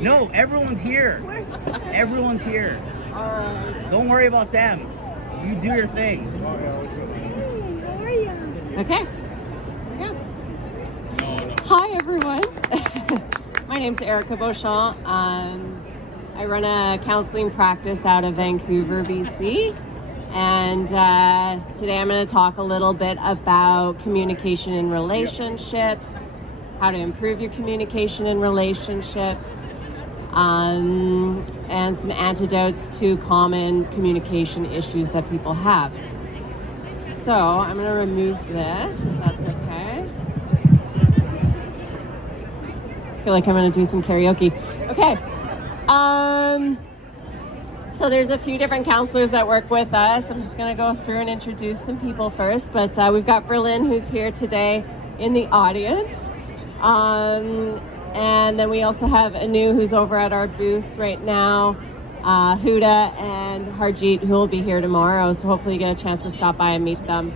No, everyone's here. Everyone's here. Don't worry about them. You do your thing. Hey, how are you? Okay. Yeah. Hi, everyone. My name's Erica Beauchamp. I run a counseling practice out of Vancouver, BC. And today I'm going to talk a little bit about communication in relationships, how to improve your communication in relationships, and some antidotes to common communication issues that people have. So I'm going to remove this, if that's okay. I feel like I'm going to do some karaoke. Okay. So there's a few different counselors that work with us. I'm just going to go through and introduce some people first. But we've got Berlin, who's here today in the audience. And then we also have Anu, who's over at our booth right now, Huda and Harjeet, who will be here tomorrow. So hopefully you get a chance to stop by and meet them.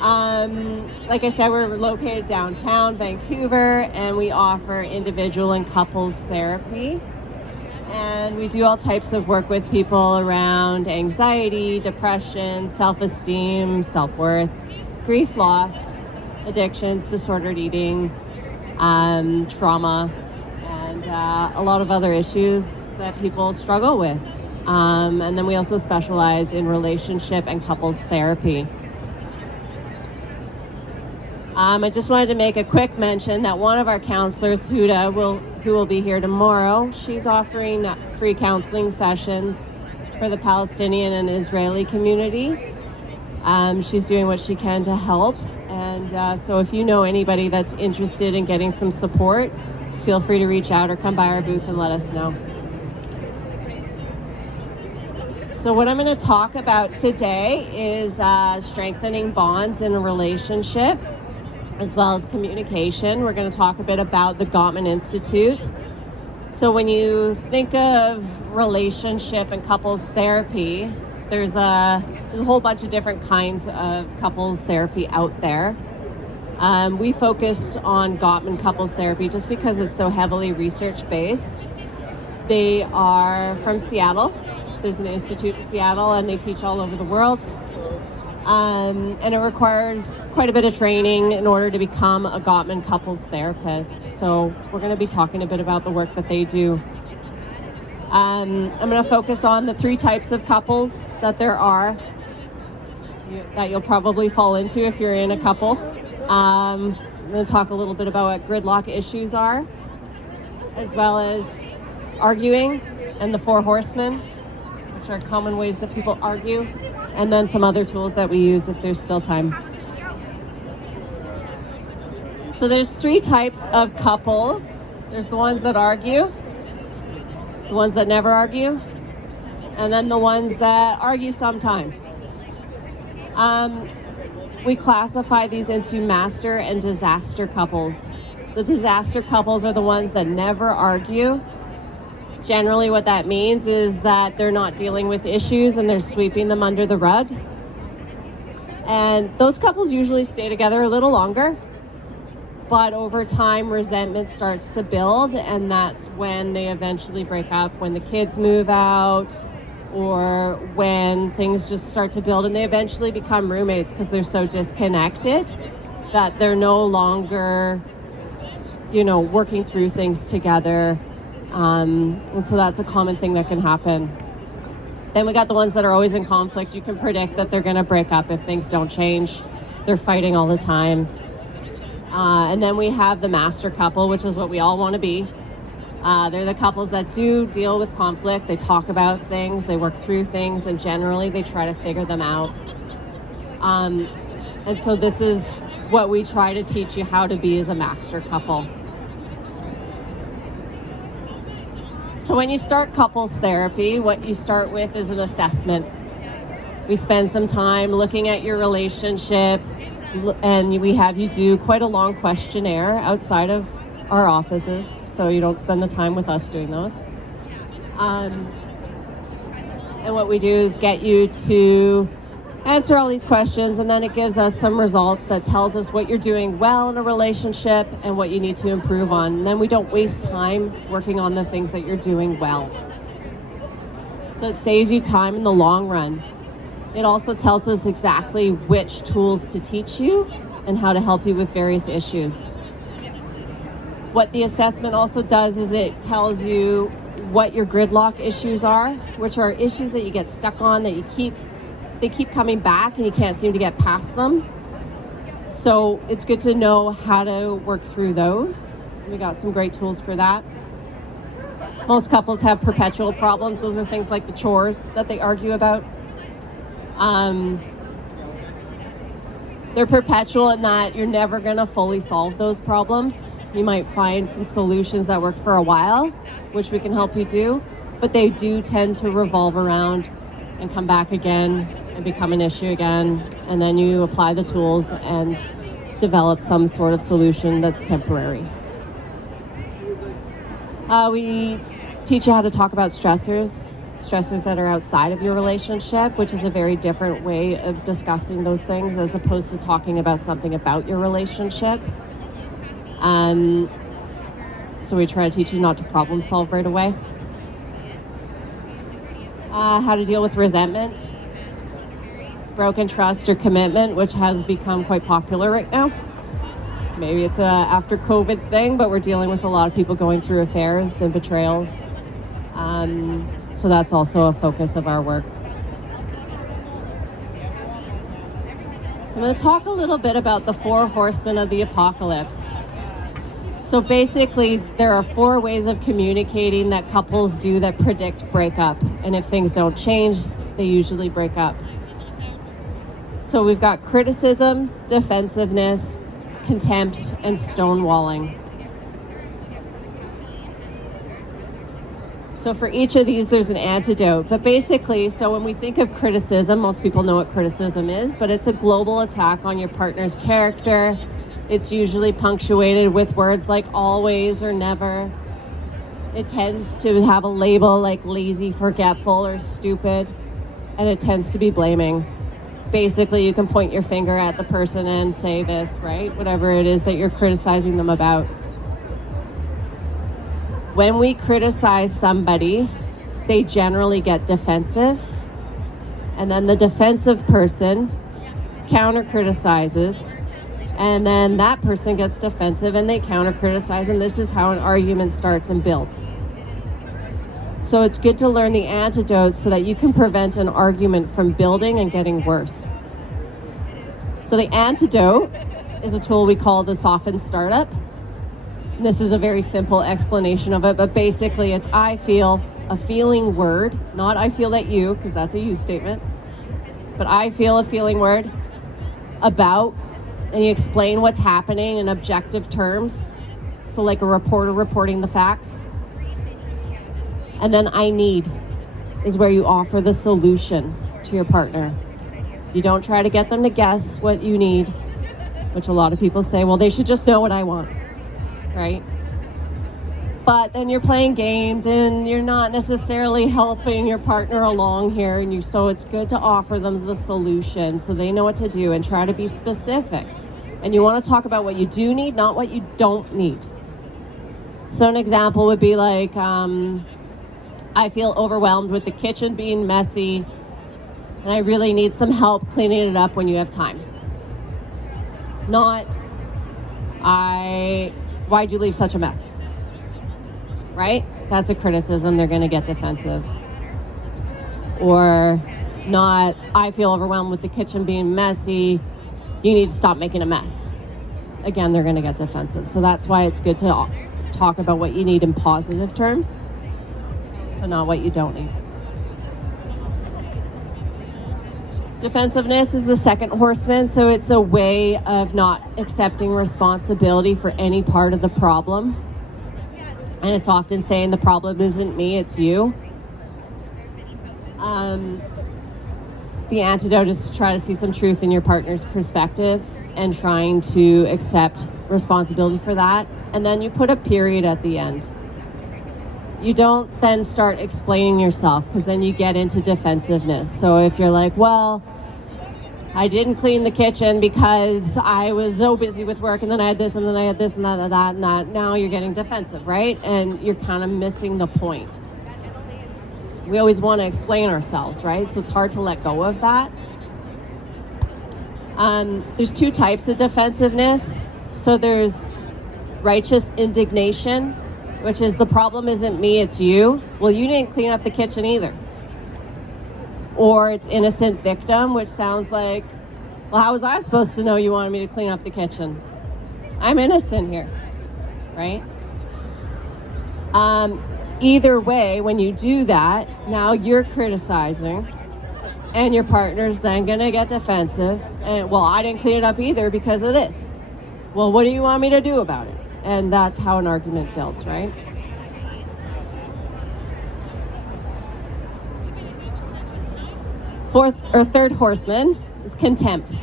Like I said, we're located downtown Vancouver, and we offer individual and couples therapy. And we do all types of work with people around anxiety, depression, self-esteem, self-worth, grief, loss, addictions, disordered eating, trauma, and a lot of other issues that people struggle with. And then we also specialize in relationship and couples therapy. I just wanted to make a quick mention that one of our counselors, Huda, who will be here tomorrow, she's offering free counseling sessions for the Palestinian and Israeli community. She's doing what she can to help. And so if you know anybody that's interested in getting some support, feel free to reach out or come by our booth and let us know. So what I'm going to talk about today is strengthening bonds in a relationship, as well as communication. We're going to talk a bit about the Gottman Institute. So when you think of relationship and couples therapy, there's a whole bunch of different kinds of couples therapy out there. We focused on Gottman couples therapy just because it's so heavily research-based. They are from Seattle. There's an institute in Seattle, and they teach all over the world. And it requires quite a bit of training in order to become a Gottman couples therapist. So we're going to be talking a bit about the work that they do. I'm going to focus on the 3 types of couples that there are that you'll probably fall into if you're in a couple. I'm going to talk a little bit about what gridlock issues are, as well as arguing and the 4 horsemen, which are common ways that people argue, and then some other tools that we use if there's still time. So there's 3 types of couples. There's the ones that argue, the ones that never argue, and then the ones that argue sometimes. We classify these into master and disaster couples. The disaster couples are the ones that never argue. Generally what that means is that they're not dealing with issues and they're sweeping them under the rug. And those couples usually stay together a little longer, but over time resentment starts to build, and that's when they eventually break up, when the kids move out, or when things just start to build and they eventually become roommates because they're so disconnected that they're no longer, working through things together. And so that's a common thing that can happen. Then we got the ones that are always in conflict. You can predict that they're going to break up if things don't change. They're fighting all the time. And then we have the master couple, which is what we all want to be. They're the couples that do deal with conflict. They talk about things, they work through things, and generally they try to figure them out. And so this is what we try to teach you how to be as a master couple. So when you start couples therapy, what you start with is an assessment. We spend some time looking at your relationship, and we have you do quite a long questionnaire outside of our offices, so you don't spend the time with us doing those. And what we do is get you to answer all these questions, and then it gives us some results that tells us what you're doing well in a relationship and what you need to improve on. And then we don't waste time working on the things that you're doing well. So it saves you time in the long run. It also tells us exactly which tools to teach you and how to help you with various issues. What the assessment also does is it tells you what your gridlock issues are, which are issues that you get stuck on, that they keep coming back and you can't seem to get past them. So it's good to know how to work through those. We got some great tools for that. Most couples have perpetual problems. Those are things like the chores that they argue about. They're perpetual in that you're never going to fully solve those problems. You might find some solutions that work for a while, which we can help you do, but they do tend to revolve around and come back again and become an issue again, and then you apply the tools and develop some sort of solution that's temporary. We teach you how to talk about stressors that are outside of your relationship, which is a very different way of discussing those things as opposed to talking about something about your relationship. So we try to teach you not to problem solve right away. How to deal with resentment, broken trust or commitment, which has become quite popular right now. Maybe it's a after COVID thing, but we're dealing with a lot of people going through affairs and betrayals. So that's also a focus of our work. So I'm going to talk a little bit about the 4 horsemen of the apocalypse. So basically, there are 4 ways of communicating that couples do that predict breakup. And if things don't change, they usually break up. So we've got criticism, defensiveness, contempt, and stonewalling. So for each of these, there's an antidote. But basically, so when we think of criticism, most people know what criticism is, but it's a global attack on your partner's character. It's usually punctuated with words like always or never. It tends to have a label like lazy, forgetful, or stupid, and it tends to be blaming. Basically, you can point your finger at the person and say this, right? Whatever it is that you're criticizing them about. When we criticize somebody, they generally get defensive, and then the defensive person counter-criticizes, and then that person gets defensive and they counter-criticize, and this is how an argument starts and builds. So it's good to learn the antidote so that you can prevent an argument from building and getting worse. So the antidote is a tool we call the Soften Startup. And this is a very simple explanation of it, but basically it's I feel, a feeling word, not I feel that you, because that's a you statement, but I feel a feeling word about, and you explain what's happening in objective terms. So like a reporter reporting the facts. And then I need is where you offer the solution to your partner. You don't try to get them to guess what you need, which a lot of people say, well, they should just know what I want, right? But then you're playing games and you're not necessarily helping your partner along here, and so it's good to offer them the solution so they know what to do and try to be specific. And you want to talk about what you do need, not what you don't need. So an example would be like, I feel overwhelmed with the kitchen being messy, and I really need some help cleaning it up when you have time. Not, why'd you leave such a mess? Right? That's a criticism. They're going to get defensive. Or not, I feel overwhelmed with the kitchen being messy. You need to stop making a mess. Again, they're going to get defensive. So that's why it's good to talk about what you need in positive terms. So not what you don't need. Defensiveness is the second horseman. So it's a way of not accepting responsibility for any part of the problem. And it's often saying the problem isn't me, it's you. The antidote is to try to see some truth in your partner's perspective and trying to accept responsibility for that. And then you put a period at the end. You don't then start explaining yourself, because then you get into defensiveness. So if you're like, well, I didn't clean the kitchen because I was so busy with work, and then I had this, and then I had this, and that, and that, and that. Now you're getting defensive, right? And you're kind of missing the point. We always want to explain ourselves, right? So it's hard to let go of that. There's two types of defensiveness. So there's righteous indignation, which is the problem isn't me, it's you. Well, you didn't clean up the kitchen either. Or it's innocent victim, which sounds like, well, how was I supposed to know you wanted me to clean up the kitchen? I'm innocent here, right? Either way, when you do that, now you're criticizing, and your partner's then gonna get defensive. And, well, I didn't clean it up either because of this. Well, what do you want me to do about it? And that's how an argument builds, right? Third horseman is contempt.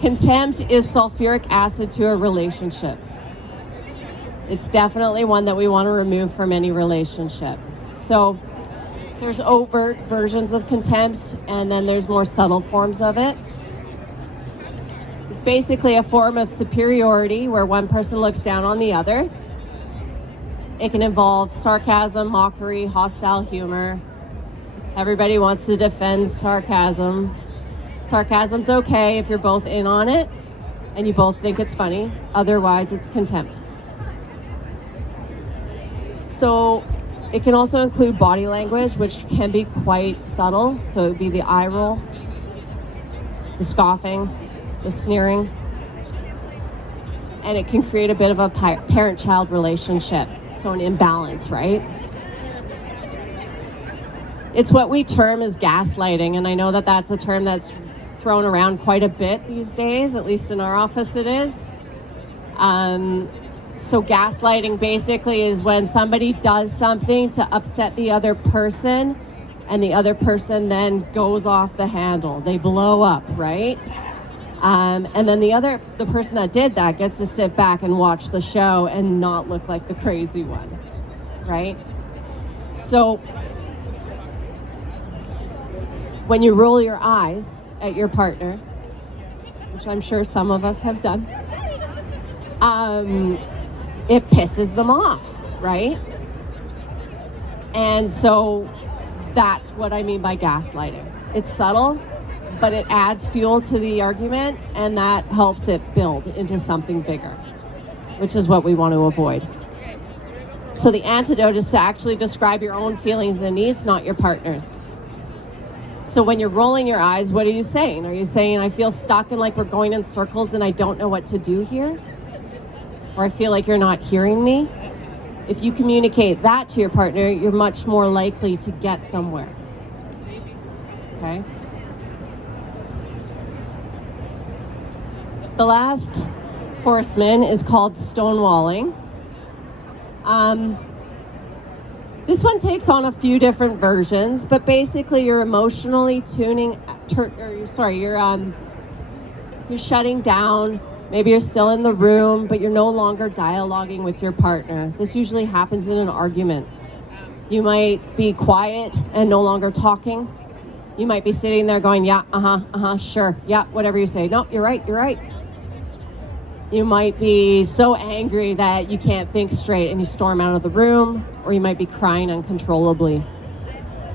Contempt is sulfuric acid to a relationship. It's definitely one that we want to remove from any relationship. So there's overt versions of contempt, and then there's more subtle forms of it. It's basically a form of superiority where one person looks down on the other. It can involve sarcasm, mockery, hostile humor. Everybody wants to defend sarcasm. Sarcasm's okay if you're both in on it and you both think it's funny. Otherwise, it's contempt. So it can also include body language, which can be quite subtle. So it would be the eye roll, the scoffing, the sneering. And it can create a bit of a parent-child relationship. So an imbalance, right? It's what we term as gaslighting. And I know that that's a term that's thrown around quite a bit these days, at least in our office it is. So gaslighting basically is when somebody does something to upset the other person, and the other person then goes off the handle. They blow up, right? And then the person that did that gets to sit back and watch the show and not look like the crazy one, right? So when you roll your eyes at your partner, which I'm sure some of us have done, it pisses them off, right? And so that's what I mean by gaslighting. It's subtle, but it adds fuel to the argument, and that helps it build into something bigger, which is what we want to avoid. So the antidote is to actually describe your own feelings and needs, not your partner's. So when you're rolling your eyes, what are you saying? Are you saying, I feel stuck and like we're going in circles and I don't know what to do here? Or I feel like you're not hearing me? If you communicate that to your partner, you're much more likely to get somewhere. Okay? The last horseman is called stonewalling. This one takes on a few different versions, but basically you're emotionally you're shutting down. Maybe you're still in the room, but you're no longer dialoguing with your partner. This usually happens in an argument. You might be quiet and no longer talking. You might be sitting there going, yeah, sure, yeah, whatever you say. No, you're right. You might be so angry that you can't think straight and you storm out of the room, or you might be crying uncontrollably.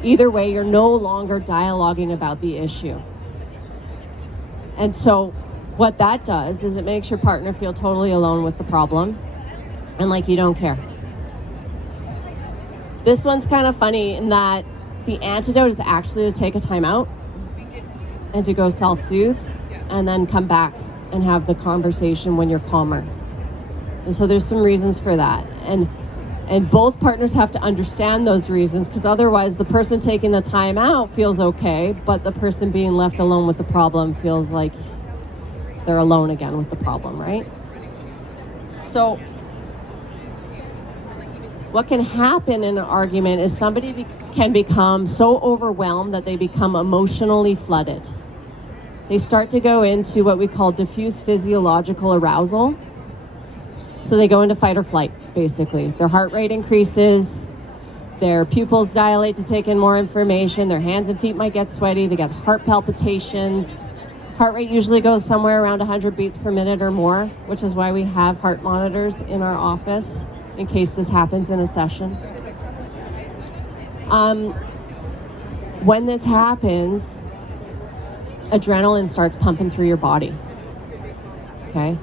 Either way, you're no longer dialoguing about the issue. And so what that does is it makes your partner feel totally alone with the problem and like you don't care. This one's kind of funny in that the antidote is actually to take a time out and to go self-soothe and then come back and have the conversation when you're calmer. And so there's some reasons for that. And both partners have to understand those reasons, because otherwise the person taking the time out feels okay, but the person being left alone with the problem feels like they're alone again with the problem, right? So what can happen in an argument is somebody can become so overwhelmed that they become emotionally flooded. They start to go into what we call diffuse physiological arousal. So they go into fight or flight, basically. Their heart rate increases, Their pupils dilate to take in more information. Their hands and feet might get sweaty. They get heart palpitations. Heart rate usually goes somewhere around 100 beats per minute or more, which is why we have heart monitors in our office in case this happens in a session. When this happens, adrenaline starts pumping through your body, okay?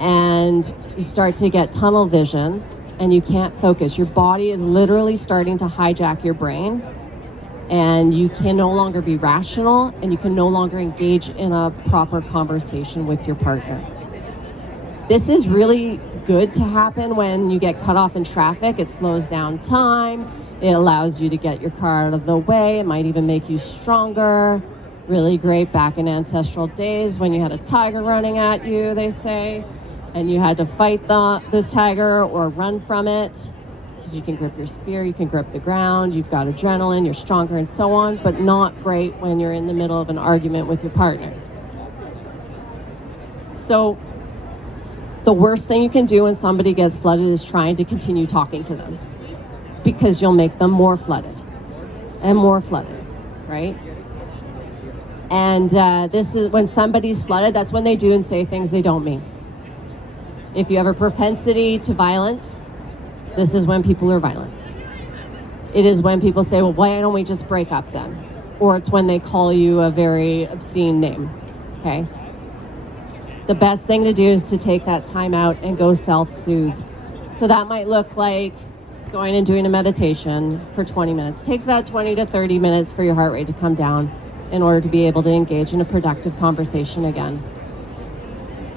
And you start to get tunnel vision and you can't focus. Your body is literally starting to hijack your brain, and you can no longer be rational, and you can no longer engage in a proper conversation with your partner. This is really good to happen when you get cut off in traffic. It slows down time. It allows you to get your car out of the way. It might even make you stronger. Really great back in ancestral days when you had a tiger running at you, they say, and you had to fight this tiger or run from it. Because you can grip your spear, you can grip the ground, you've got adrenaline, you're stronger and so on, but not great when you're in the middle of an argument with your partner. So the worst thing you can do when somebody gets flooded is trying to continue talking to them, because you'll make them more flooded and more flooded, right? And this is when somebody's flooded, that's when they do and say things they don't mean. If you have a propensity to violence, this is when people are violent. It is when people say, well, why don't we just break up then? Or it's when they call you a very obscene name, okay? The best thing to do is to take that time out and go self-soothe. So that might look like going and doing a meditation for 20 minutes. It takes about 20 to 30 minutes for your heart rate to come down in order to be able to engage in a productive conversation again.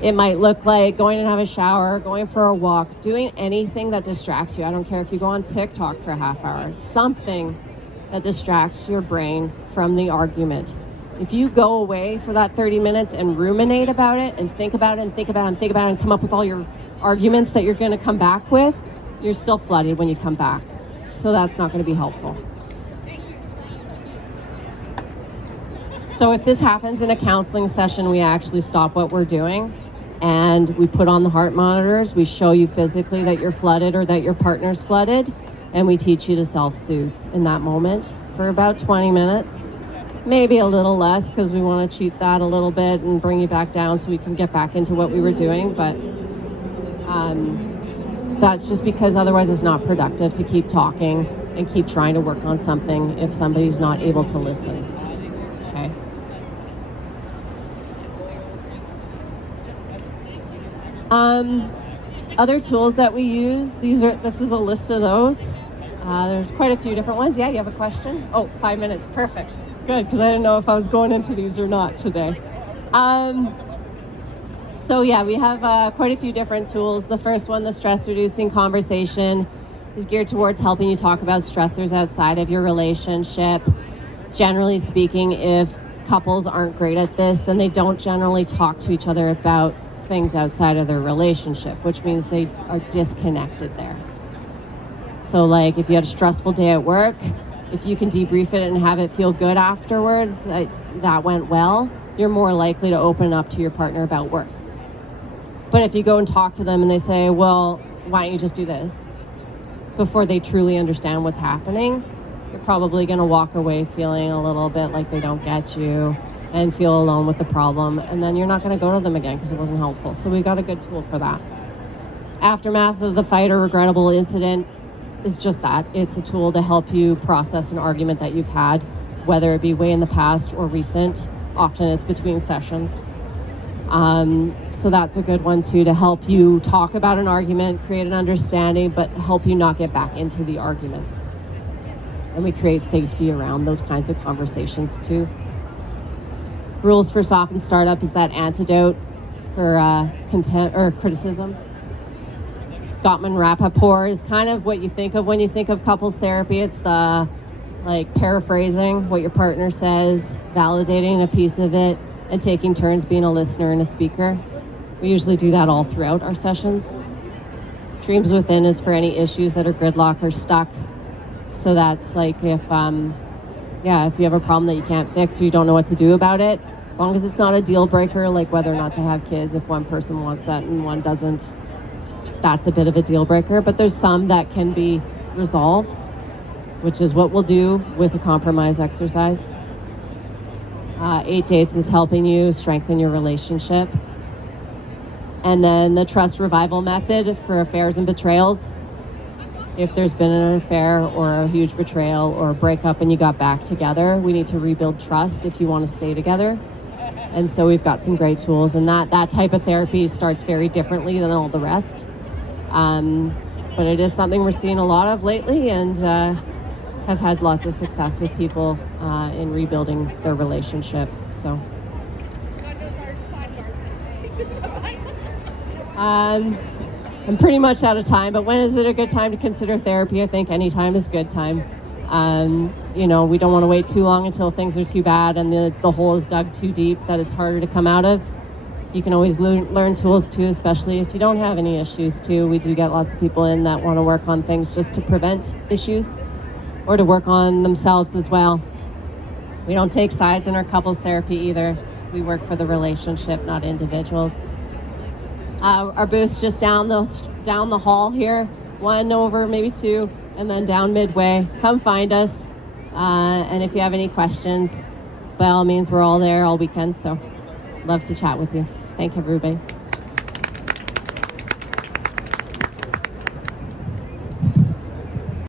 It might look like going and have a shower, going for a walk, doing anything that distracts you. I don't care if you go on TikTok for a half hour, something that distracts your brain from the argument. If you go away for that 30 minutes and ruminate about it and think about it and think about it and think about it and come up with all your arguments that you're going to come back with, you're still flooded when you come back. So that's not going to be helpful. So if this happens in a counseling session, we actually stop what we're doing and we put on the heart monitors. We show you physically that you're flooded or that your partner's flooded, and we teach you to self-soothe in that moment for about 20 minutes. Maybe a little less, because we want to cheat that a little bit and bring you back down so we can get back into what we were doing. But that's just because otherwise it's not productive to keep talking and keep trying to work on something if somebody's not able to listen. Okay. Other tools that we use, this is a list of those. There's quite a few different ones. Yeah, you have a question? Oh, 5 minutes, perfect. Good, because I didn't know if I was going into these or not today. So yeah, we have quite a few different tools. The first one, the stress reducing conversation, is geared towards helping you talk about stressors outside of your relationship. Generally speaking, if couples aren't great at this, then they don't generally talk to each other about things outside of their relationship, which means they are disconnected there. So like if you had a stressful day at work, if you can debrief it and have it feel good afterwards, that went well, you're more likely to open up to your partner about work. But if you go and talk to them and they say, well, why don't you just do this? Before they truly understand what's happening, you're probably going to walk away feeling a little bit like they don't get you and feel alone with the problem. And then you're not going to go to them again because it wasn't helpful. So we got a good tool for that. Aftermath of the fight or regrettable incident is just that. It's a tool to help you process an argument that you've had, whether it be way in the past or recent. Often it's between sessions. So that's a good one too, to help you talk about an argument, create an understanding, but help you not get back into the argument. And we create safety around those kinds of conversations too. Rules for Soften Startup is that antidote for contempt or criticism. Gottman rapport is kind of what you think of when you think of couples therapy. It's the paraphrasing what your partner says, validating a piece of it, and taking turns being a listener and a speaker. We usually do that all throughout our sessions. Dreams Within is for any issues that are gridlock or stuck. So that's like if you have a problem that you can't fix or you don't know what to do about it, as long as it's not a deal breaker, like whether or not to have kids, if one person wants that and one doesn't, that's a bit of a deal breaker. But there's some that can be resolved. which is what we'll do with a compromise exercise. 8 days is helping you strengthen your relationship. And then the trust revival method for affairs and betrayals. If there's been an affair or a huge betrayal or a breakup and you got back together, we need to rebuild trust if you want to stay together. And so we've got some great tools, and that type of therapy starts very differently than all the rest. But it is something we're seeing a lot of lately, and have had lots of success with people in rebuilding their relationship. So. I'm pretty much out of time, but when is it a good time to consider therapy? I think any time is a good time. We don't want to wait too long until things are too bad and the hole is dug too deep that it's harder to come out of. You can always learn tools too, especially if you don't have any issues too. We do get lots of people in that want to work on things just to prevent issues or to work on themselves as well. We don't take sides in our couples therapy either. We work for the relationship, not individuals. Our booth's just down the hall here, one over, maybe two, and then down midway. Come find us. And if you have any questions, by all means, we're all there all weekend. So love to chat with you. Thank you, everybody.